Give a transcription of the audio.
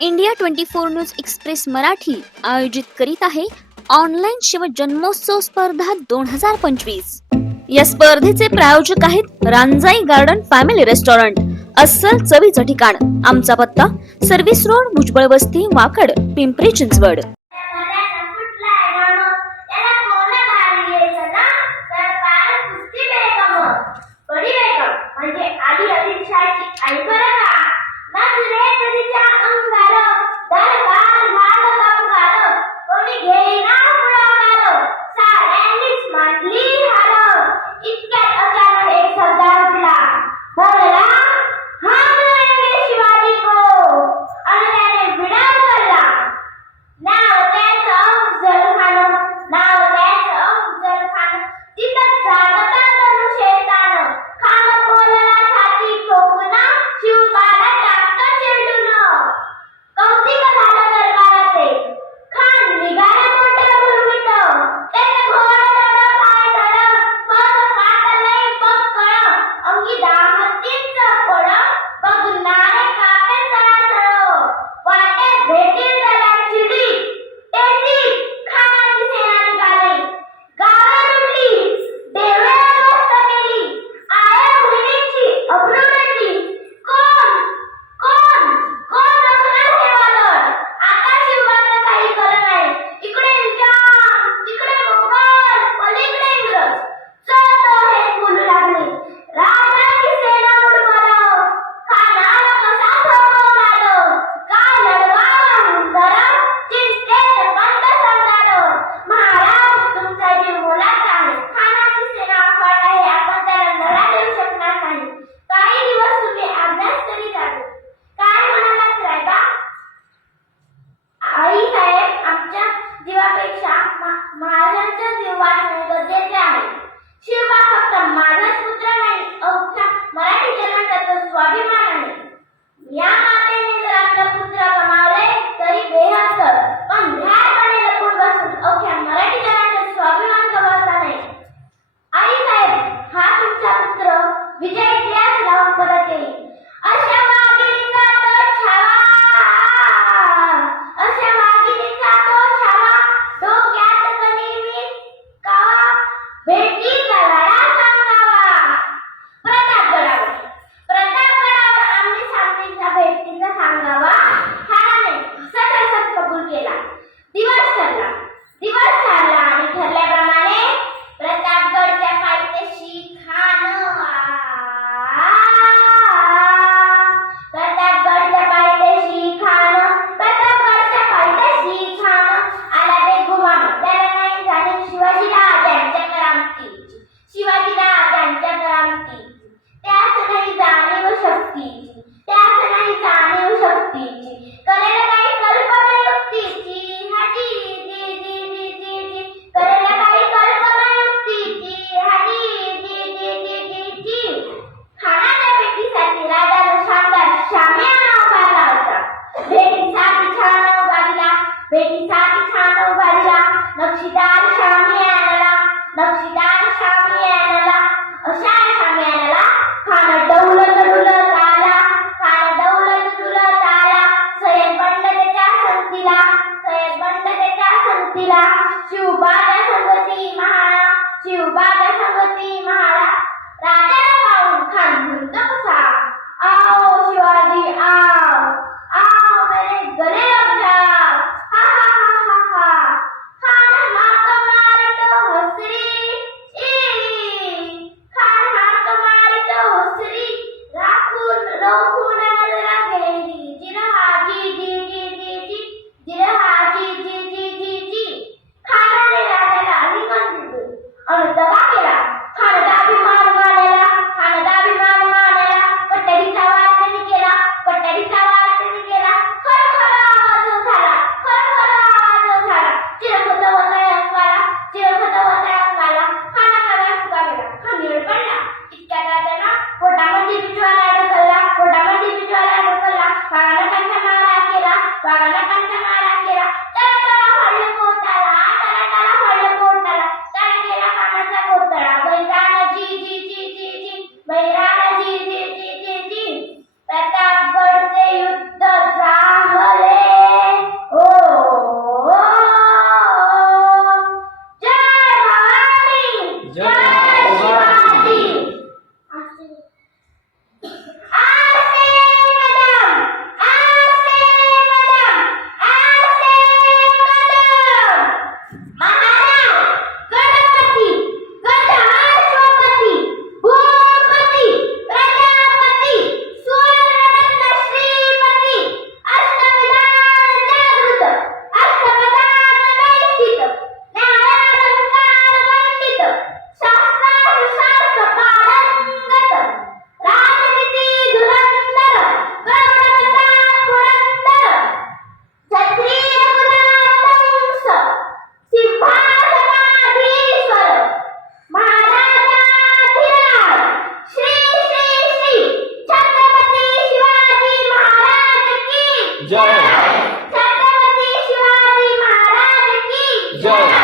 India 24 news express Marathi आयोजित करीत आहे ऑनलाईन शिवजन्मोत्सव स्पर्धा 2025। या स्पर्धेचे प्रायोजक आहेत रांजाई गार्डन फॅमिली रेस्टॉरंट, अस्सल चवीचं ठिकाण। आमचा पत्ता सर्व्हिस रोड, भुजबळ वस्ती, वाकड, पिंपरी चिंचवड। महाराजांचा जीव वाचणे गरजेचे आहे। शिवबा फक्त माझाच पुत्र नाही, अख्ख्या मराठी जनांचा स्वाभिमान आहे। या मातेने जर आपला पुत्र गमावले तरी बेहसर, पण ध्यानपणे लपून बसून अख्ख्या मराठी जनांचा स्वाभिमान गमावता नाही। आई साहेब, हा तुमचा पुत्र विजय इतिहास लावून परत येईल। अशा वाघिणीचा तो छावा, अशा वाघिणीचा तो छावा, डोक्यात कणिवी कावा, भेटी गळाला सांगावा। प्रतापगडावर आम्ही सामनेच्या भेटीचा सांगावा, ठाण्याने सटसट कबूल केला। दिवस ठरला आणि ठरल्याप्रमाणे प्रतापगडच्या पायथ्याशी शिवबाच्या संगती महाराज राजाला पाहून खान म्हणतो कसा, आओ शिवाजी आओ, आओ मेरे गले लग जाओ। हा हा हा हा हा, खान हाक मारतो हसरी, खान हाक मारतो हसरी, राखून नजरा गेली जिरहाजी जी जी जी जी, जिरहाजी जी जी जी जी। खानाने राजाला आलिंगन दिले आणि दगा केला। खानाचा अभिमान मानला, कट्यारीचा वार त्यांनी केला, खर आवाज झाला, चिरखत होता अंगाला, खानाचा व्यास गेला, खांदीवर पडला। इतक्या राजाला पोटामध्ये पिचवाला ढकलला, वाघाला कांचा मारा केला, त्याला हल्ले पोटाला, त्याला गेला कानाचा कोतळा, बैराण जी जी जी जी जी, बैराण जी जी जी जी जी। प्रतापगडचे युद्ध झाले, जय